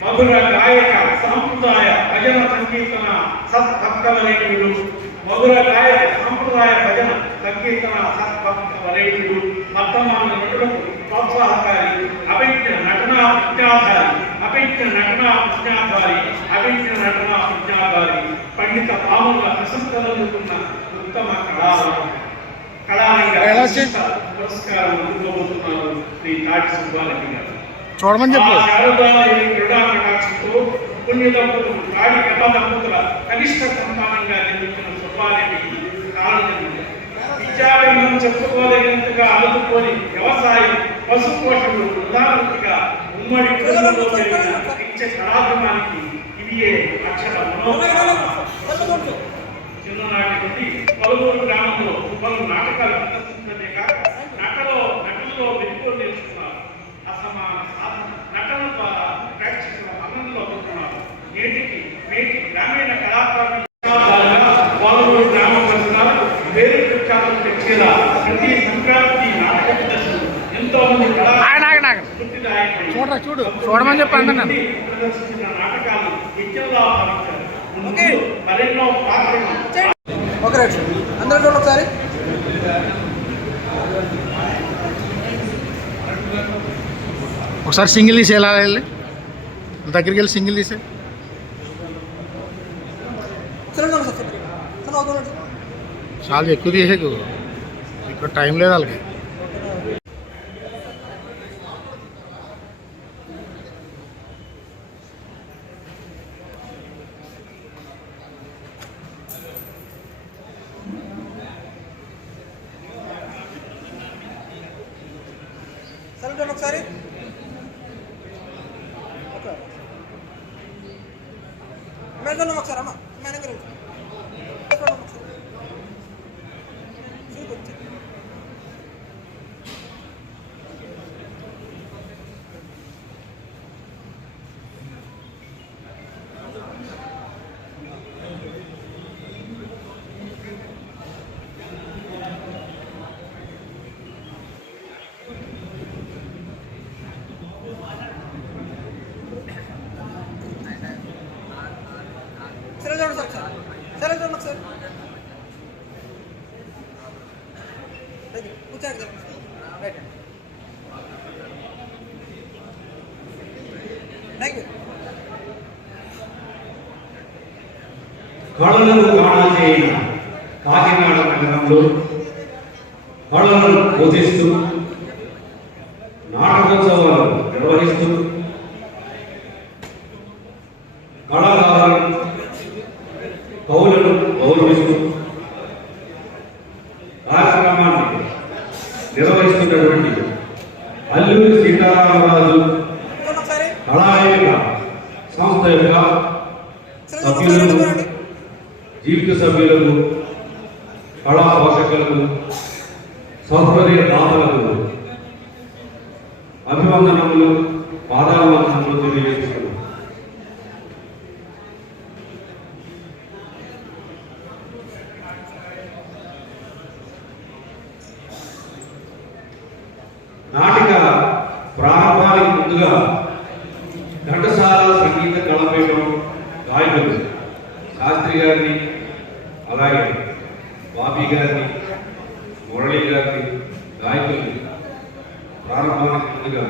మధుర గాయక సాంప్రదాయ భజన సంకీర్తన సత్భక్త వరేణ్యుడు మధుర గాయక సాంప్రదాయ భజన సంకీర్తన సత్భక్త వరేణ్యుడు వర్తమాన నటులకు ప్రోత్సాహకారి అభిజ్ఞ నటనా విజ్ఞాధారి అభిజ్ఞ నటనా విజ్ఞాధారి అభిజ్ఞ నటనా విజ్ఞాధారి పండిత పాముల ప్రశంసలందుకున్న ఉత్తమ కళాకారు కళారంగ పురస్కారం అందుకోబోతున్నారు శ్రీ తాటి సుబ్బారెడ్డి గారు. చూడమని చెప్పు. కనిష్ట విద్యారంగం చెప్పుకోదగినంతగా అలుపుకొని వ్యవసాయం పశు పోషణలు ప్రధానమంత్రిగా ఉమ్మడి కుటుంబంలో జరిగిన నిత్య అక్షర చిన్ననాటి నుండి పలువురు గ్రామంలో పలు నాటకాలు ప్రదర్శించడమే నటలో నటుల్లో వెలుగు నటన ద్వారా ప్రేక్షకుల మనంలో ఉంటున్నారు నేటికి నేటి గ్రామీణ కళాకారులు పలువురు గ్రామ పరిసరాలు వేరు ప్రచారం తెచ్చేలా ప్రతి సంక్రాంతి నాటక ప్రదర్శనలు ఎంతో మంది కళా ఆగండి, ఆగండి, ఆగండి. స్ఫూర్తిదాయకమైనవి. చూడరా, చూడు. చూడమని చెప్పు అందరిని. ప్రదర్శించిన నాటకాలు ముందు మరెన్నో పాత్రలు ఓకే రైట్ అందరూ చూడండి ఒకసారి సింగిల్ తీసి ఎలా వెళ్ళి? దగ్గరికి వెళ్ళి సింగిల్ తీసే. చాలా ఎక్కువ తీసేకు ఇక్కడ టైం లేదు వాళ్ళకి సార్ చూడండి ఒకసారి ఓకే మేడం చూడండి ఒకసారి అమ్మ మేడం గారు చూడండి ఒకసారి చూపించు. సరే చూడండి సార్ ఒకసారి సరే చూడండి ఒకసారి రైట్ కూర్చోండి సార్ రైట్ కొడలను యూ కళలను కాణాచేయిన కాకినాడ నగరంలో కొడలను పోషిస్తూ నాటకోత్సవాలు నిర్వహిస్తూ కళాకారులను కవులను గౌరవిస్తూ కార్యక్రమాన్ని నిర్వహిస్తున్నటువంటి అల్లూరి సీతారామరాజు చూడండి ఒకసారి కళాయేక సంస్థ జీవిత సభ్యులకు కళా పోషకులకు సౌకర్య దాతలకు అభివందనములు పాదాభివందనములు తెలియజేస్తున్నారు నాటిక ప్రారంభానికి ముందుగా ఘంటసాల సంగీత కళాపీఠం గాయకులు శాస్త్రి గారిని అలాగే బాబీ గారిని మురళి గారిని గాయకుల్ని ప్రారంభానికి ముందుగా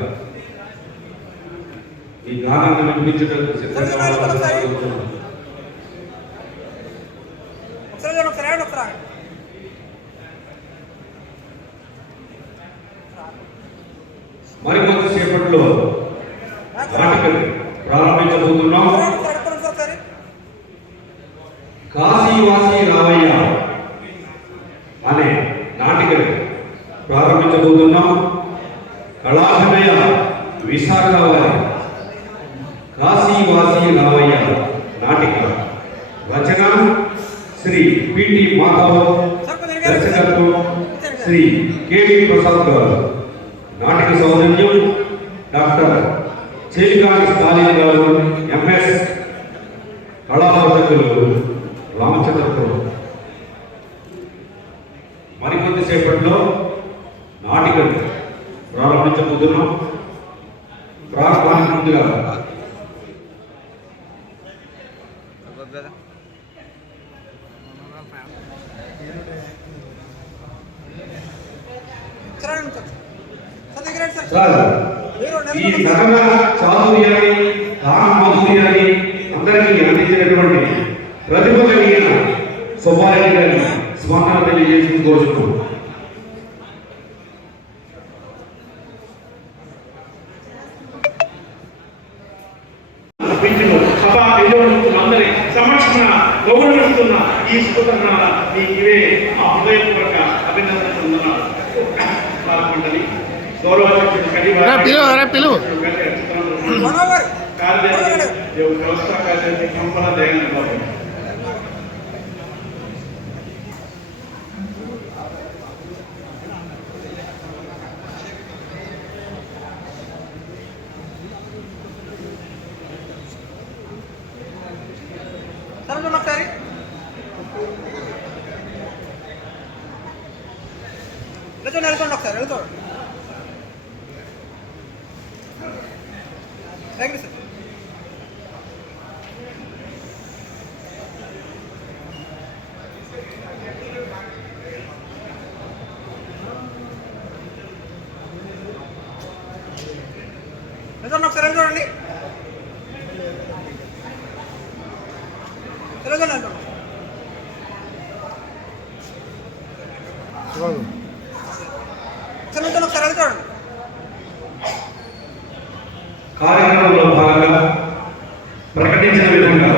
ఈ గానాన్ని వినిపించడానికి సిద్ధంగా ఉన్నారని కోరుతున్నాను. ఒకసారి చూడండి ఒకసారి ఆగండి ఒకసారి ఆగండి. మరికొంత సేపట్లో నాటికను ప్రారంభించబోతున్నాం చూడండి ఒకసారి అడుగుతాను ఒకసారి కాశీవాసి రావయ్య అనే నాటికను ప్రారంభించబోతున్నాం. కళాభినయ విశాఖ వారి కాశీవాసి రావయ్య నాటిక రచన శ్రీ పిటి మాధవ్ దర్శకత్వం శ్రీ కేవి ప్రసాద్ గారు. నాటిక సౌజన్యం డాక్టర్ చేలిగాని స్టాలిన్ గారు ఎంఎస్ కళాపోషకులు సేపట్లో నాటికలు ప్రారంభించబోతున్నాం ప్రారంభానికి ముందుగా ఈ నిలబడండి సార్. నగర చాతుర్యాన్ని అందరికీ అందించినటువంటి ప్రతిభ కలిగిన సుబ్బారెడ్డి గారిని స్మరణ తెలియజేసి పెంచును సభా పెళ్ళి అందరి సమక్షణ శుభకరణాల మీకు ఇవే మా హృదయపూర్వక అభినందనలు పాల్గొంటది గౌరవ కార్యదర్శి. వ్యవస్థ కార్యదర్శి కంపల బాబు వెళ్తాను వెళ్తాండి ఒకసారి వెళ్తాడు. Thank you sir. వెళ్తాండి ఒకసారి భాగంగా ప్రకటించిన విధంగా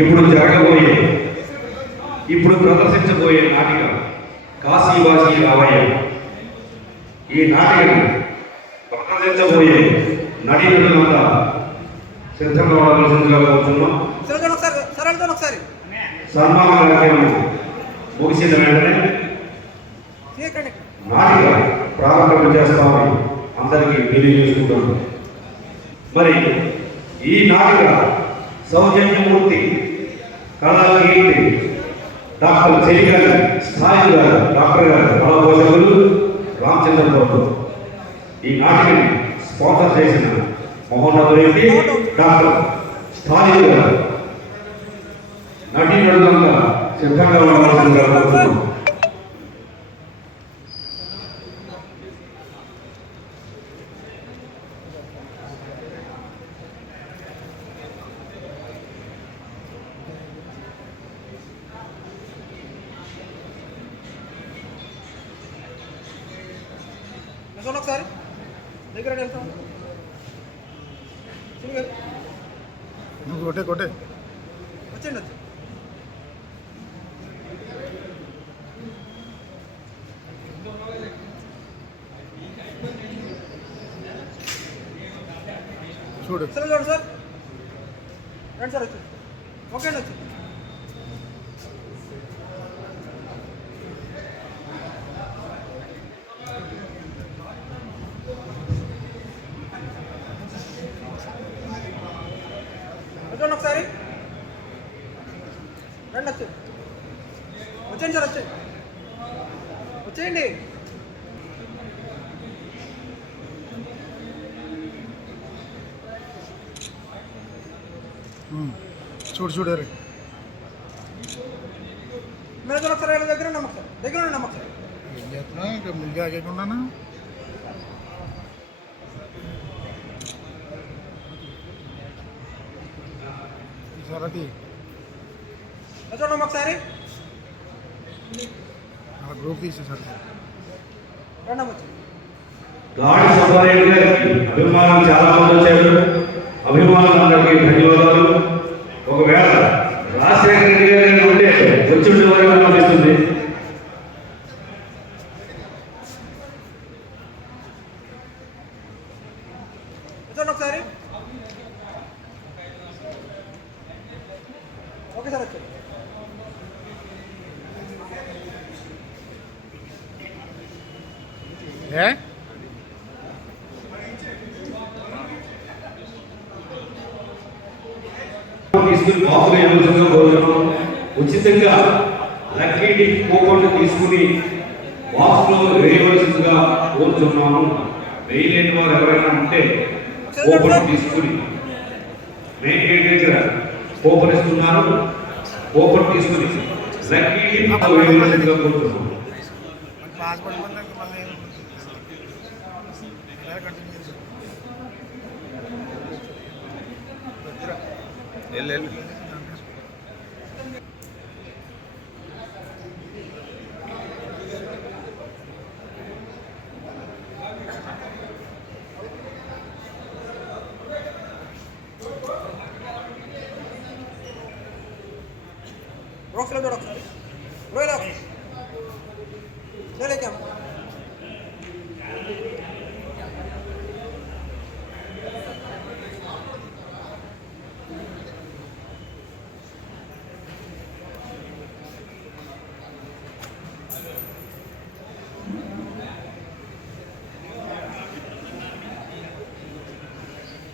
ఇప్పుడు జరగబోయే ఇప్పుడు ప్రదర్శించబోయే నాటిక కాశీవాసి రావయ్య ఈ నాటికను ప్రదర్శించబోయే నటీనటులంతా సిద్ధంగా ఉండవలసిందిగా కోరుతున్నాం సన్మాన కార్యక్రమం ముగిసిన వెంటనే నాటిక ప్రారంభం చేస్తామని అందరికీ తెలియజేసుకుంటున్నాం. మరి ఈ నాటిక సౌజన్యమూర్తి కళాకీర్తి డాక్టర్ చెలి గారు స్థాయి గారు డాక్టర్ గారు కళాపోషకులు రామచంద్ర బాబు. ఈ నాటికని స్పాన్సర్ చేసిన మహోన్నతులైతే డాక్టర్ స్థాయి గారు. నటీ నటీనటులంగా సిద్ధంగా ఉండవలసిందిగా కోరుతున్నాం. వెళ్తాను ఒకసారి? దగ్గర వెళ్తాం. కొట్టే కొట్టే. వచ్చేయండి వచ్చి చూడు. సార్ చూడండి సార్. రండి సార్ వచ్చి ఓకే అండి వచ్చి వచ్చండి ఒకసారి రండి వచ్చి వచ్చేయండి సార్ వచ్చేయండి వచ్చేయండి ఉమ్. చూడు చూడు రే మీరు వచ్చి ఒకసారి వీళ్ళ దగ్గర నమ్మకం సార్ దగ్గర ఉండండి నమ్మకం సార్ ఏం చేస్తున్నా ఇంకా ముందుగా ఆగేకుండానా ఈసారి అది వచ్చండి ఒకసారి ఆ గ్రూప్ తీసేసారు రండి వచ్చి గాడి సుబ్బారెడ్డి గారికి అభిమానులు చాలా మంది వచ్చారు అభిమానులందరికీ ధన్యవాదాలు ఒకవేళ రాజశేఖర రెడ్డి గారి ఉంటే వచ్చి ఉండేవారు అనిపిస్తుంది వచ్చండి ఒకసారి ఓకే సార్ వచ్చి ఏ తీసుకుని బాబుగా ఇవ్వాల్సిందిగా కోరుతున్నాం తీసుకుని వాసులో వేయవలసిందిగా కోరుతున్నాను. వేయలేని వారు ఎవరైనా ఉంటే కోపం తీసుకుని మెయిన్ గేట్ దగ్గర కోపం ఇస్తున్నారు ఓపెన్ తీసుకుని లక్కీ వేయవలసిందిగా కోరుతున్నాము పాస్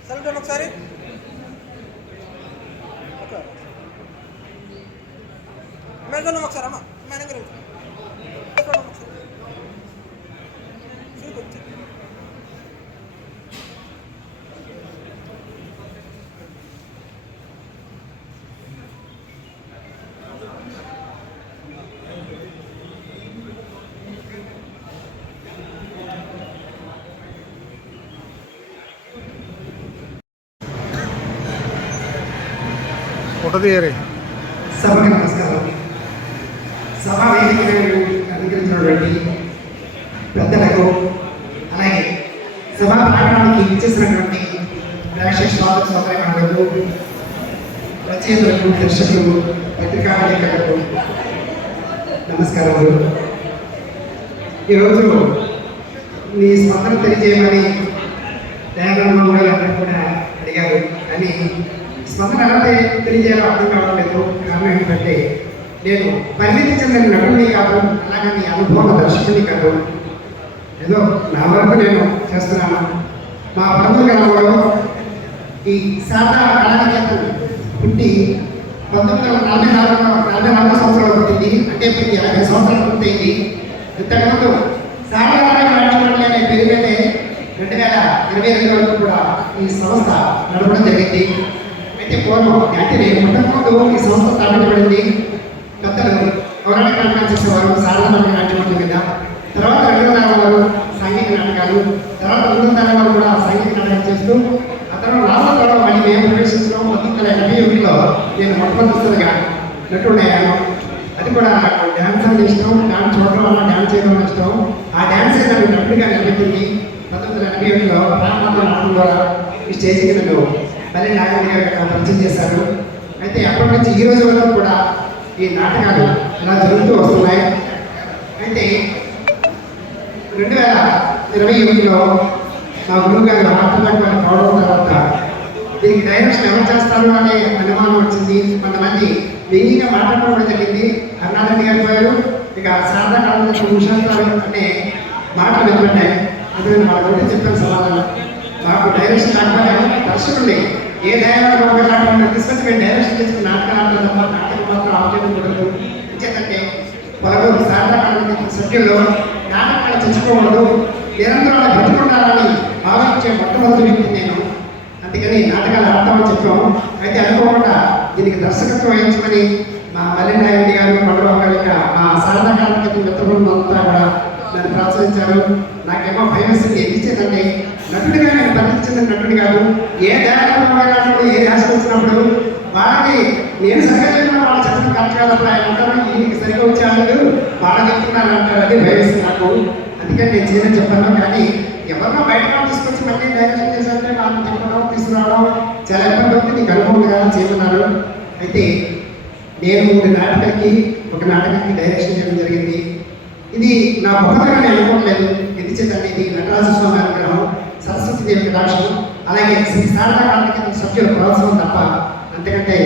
చదువుతాను ఒకసారి. మెడదాం ఒకసారి అమ్మా ఉంటది తీయరే. సభకి నమస్కారం. సభ వేదికలను అలంకరించినటువంటి పెద్దలకు అలాగే సభా ప్రాంగణానికి ఇచ్చేసినటువంటి ప్రేక్షక స్వాగత సౌకర్యాలకు రచయితలకు దర్శకులు పత్రికా విలేకరులకు నమస్కారాలు ఈరోజు నీ స్పందన తెలియజేయమని దయానంద కూడా కూడా అడిగారు కానీ స్పందన ఎలా తె- తెలియజేయాలో అర్థం కావడం లేదు. కారణం ఏంటంటే నేను పరిమితి చెందిన నటుడిని కాదు అలాగే మీ అనుభవం దర్శకుని కాదు. ఏదో నా వరకు నేను చేస్తున్నాను. మా ప్రభుత్వ గ్రామంలో ఈ శారదా కళానికేతన్ పుట్టి పంతొమ్మిది వందల నలభై నాలుగు నలభై నాలుగు సంవత్సరాలు పుట్టింది. అంటే ఇప్పుడు యాభై సంవత్సరాలు పూర్తయింది. ఇంతకుముందు శారదా కళానికేతన్ అనే పేరు మీదే రెండు వేల ఇరవై రెండు వరకు కూడా ఈ సంస్థ నడపడం జరిగింది. అయితే పూర్వం అంటే నేను పుట్టకముందు ఈ సంస్థ స్థాపించబడింది. పెద్దలు పౌరాణిక నాటకాలు చేసేవారు సాధారణ నాట్యం మీద. తర్వాత రెండవ తరం వారు సాంఘిక నాటకాలు. తర్వాత మూడవ తరం వారు కూడా సాంఘిక నాటకాలు చేస్తూ అతను తర్వాత నాలుగవ తరం మళ్ళీ మేము ప్రవేశిస్తున్నాం పంతొమ్మిది వందల ఎనభై ఒకటిలో నేను మొట్టమొదటిగా నటుడయ్యాను అది కూడా డ్యాన్స్ అంటే ఇష్టం డ్యాన్స్ చూడడం వల్ల డ్యాన్స్ చేయడం ఇష్టం. ఆ డ్యాన్స్ నాకు నటుడిగా నిలబెట్టింది పంతొమ్మిది వందల ఎనభై ఒకటిలో ప్రారంభంలో నాటకం ద్వారా ఈ స్టేజ్కి మళ్ళీ నాగమణి గారు పరిచయం చేశారు. అయితే అప్పటి నుంచి ఈ రోజు వరకు కూడా ఈ నాటకాలు ఇలా జరుగుతూ వస్తున్నాయి. అయితే రెండు వేల ఇరవై ఎనిమిదిలో మా గురువు గారు హార్ట్బాక్ వారిని కావడం తర్వాత దీనికి డైరెక్షన్ ఎవరు చేస్తారు అనే అనుమానం వచ్చింది. కొంతమంది వెయ్యిగా మాట్లాడడం కూడా జరిగింది. కర్ణాటక గారు పోయారు. ఇక శారదా కాలంలో ఉషాంతారు అనే మాటలు వెలువడ్డాయి అది నేను వాళ్ళ గురించి చెప్పిన సమాధానం. మాకు డైరెక్షన్ కాకపోతే లేదు ఏ డైరెక్టర్ ఒక తీసుకొచ్చి మేము డైరెక్షన్ చేసుకుని నాటకాలు ఆడతాం తప్ప నాటకం మాత్రం ఆపేయడం కూడదు ఎందుకంటే పలువురు సాధారణ సభ్యుల్లో నాటకాలు చచ్చిపోకూడదు నిరంతరం బతుకుంటారని భావించే మొట్టమొదటి వ్యక్తి నేను. అందుకని నాటకాలు ఆడతామని చెప్పాం అయితే అనుకోకుండా దీనికి దర్శకత్వం వహించమని మా మల్లినాయుడు గారు పండుగ గారు ఇంకా మా సాధారణ మిత్రులు అంతా కూడా నన్ను ప్రోత్సహించారు. నాకేమో భయం వేసింది ఎదిచేదండి నటుడిగా నేను పరిణితి నటుడు కాదు. ఏ డైరెక్టర్ ఏ రాష్ట్రం వచ్చినప్పుడు వాళ్ళకి నేను సరిగ్గా చెప్పిన వాళ్ళ చెప్పడం కరెక్ట్ కాదప్పుడు ఆయన అంటారు ఈయనకి సరిగ్గా వచ్చాడు బాగా చెప్తున్నారు అంటారు. అది భయం నాకు. అందుకని నేను చేయని చెప్పాను. కానీ ఎవరినో బయట తీసుకొచ్చి మళ్ళీ డైరెక్షన్ చేశారంటే నాకు చెప్పడం తీసుకురావడం చాలా ఇబ్బంది. ఉంది నీకు అనుభవం ఉంది కదా చేయమన్నారు. అయితే నేను మూడు నాటకానికి ఒక నాటకానికి డైరెక్షన్ చేయడం జరిగింది. ఇది నా గొప్పతనం నేను అనుకోవట్లేదు. ఎందుచేతంటే ఇది నటరాజు స్వామి అనుగ్రహం సరస్వతి దేవి రాష్ట్రం అలాగే శ్రీ శారదా కార్మిక సభ్యుల ప్రోత్సాహం తప్ప అంతకంటే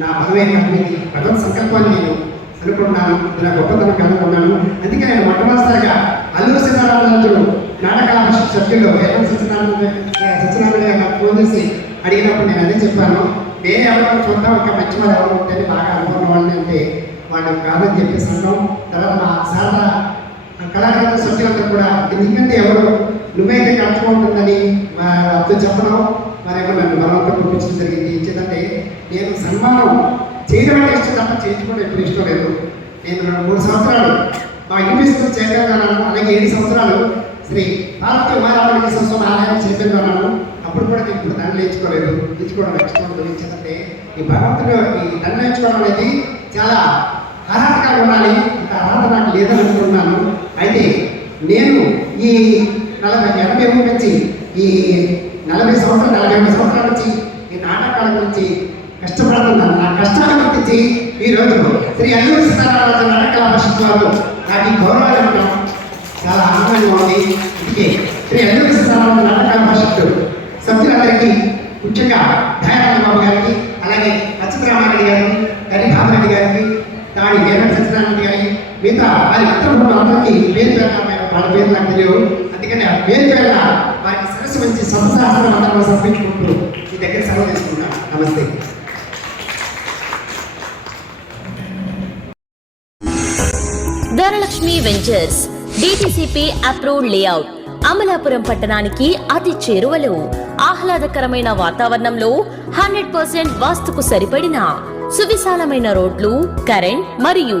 నా బలమైన ఇది భగవత్ సంకల్పాన్ని నేను అనుకుంటున్నాను. ఇది నా గొప్పతనం అనుకున్నాను. అందుకే నేను మొట్టమొదటిసారిగా అల్లూరు సీతారామరాజుడు నాటకాల పరిషత్ సభ్యులు ఏమో సత్యనారాయణ నాకు ఫోన్ చేసి అడిగినప్పుడు నేను అదే చెప్పాను. నేను ఎవరో చూద్దాం ఇంకా మంచి వారు ఎవరు ఉంటే బాగా అనుకున్న వాళ్ళని అంటే వాళ్ళు కాదని చెప్పేసి అన్నాం. తర్వాత మా శారదా కళాకారుల సభ్యులందరూ కూడా ఎందుకంటే ఎవరు నువ్వైతే కట్టుకుంటుందని అప్పుడు చెప్పడం మరేమో నన్ను బలవంతం పంపించడం జరిగింది. ఇచ్చేదంటే నేను సన్మానం చేయడం అంటే ఇష్టం తప్ప చేయించుకోవడం ఎప్పుడు ఇష్టం లేదు. నేను రెండు మూడు సంవత్సరాలు మా యూనివర్సిటీ చైర్మన్గా అలాగే ఏడు సంవత్సరాలు శ్రీ భారతీయ ఉమారామణి సంస్థ ఆలయం చైర్మన్గా అప్పుడు కూడా నేను ఇప్పుడు దండలు నేర్చుకోలేదు నేర్చుకోవడం ఇష్టం గురించిందంటే ఈ భగవంతుడు ఈ దండ నేర్చుకోవడం అనేది చాలా అర్హత అర్హత అయితే నేను ఈ నలభై ఎనభై మూడు నుంచి ఈ నలభై సంవత్సరాలు నలభై ఎనిమిది సంవత్సరాల నుంచి ఈ నాటకాల గురించి కష్టపడుతున్నాను. నా కష్టాన్ని గుర్తించి ఈరోజు శ్రీ అల్లూరి సీతారామరాజు నాటకాల పరిషత్ వారు నాకు ఈ గౌరవాలు ఇవ్వడం చాలా ఆనందంగా ఉంది. అందుకే శ్రీ అల్లూరి సీతారామరాజు నాటకాల పరిషత్ సభ్యులందరికీ ముఖ్యంగా దయానంద బాబు గారికి అలాగే అచ్యుతరామారెడ్డి గారికి గరి భామరెడ్డి గారికి దాడి వీర సత్యనారాయణ గారి మిగతా వారి ఇతర అందరికీ పేరు పేరు వాళ్ళ పేరు నాకు తెలియవు. అందుకని ఆ పేరు పేరున వారికి సరస్సు మంచి సంసాహసం అందరూ సమర్పించుకుంటూ ఈ దగ్గర సెలవు తీసుకున్నా నమస్తే. Dhanalakshmi ventures DTCP approved layout Amalapuram పట్టణానికి అతి చేరువలో ఆహ్లాదకరమైన వాతావరణంలో హండ్రెడ్ పర్సెంట్ వాస్తుకు సరిపడిన సువిశాలమైన రోడ్లు కరెంట్ మరియు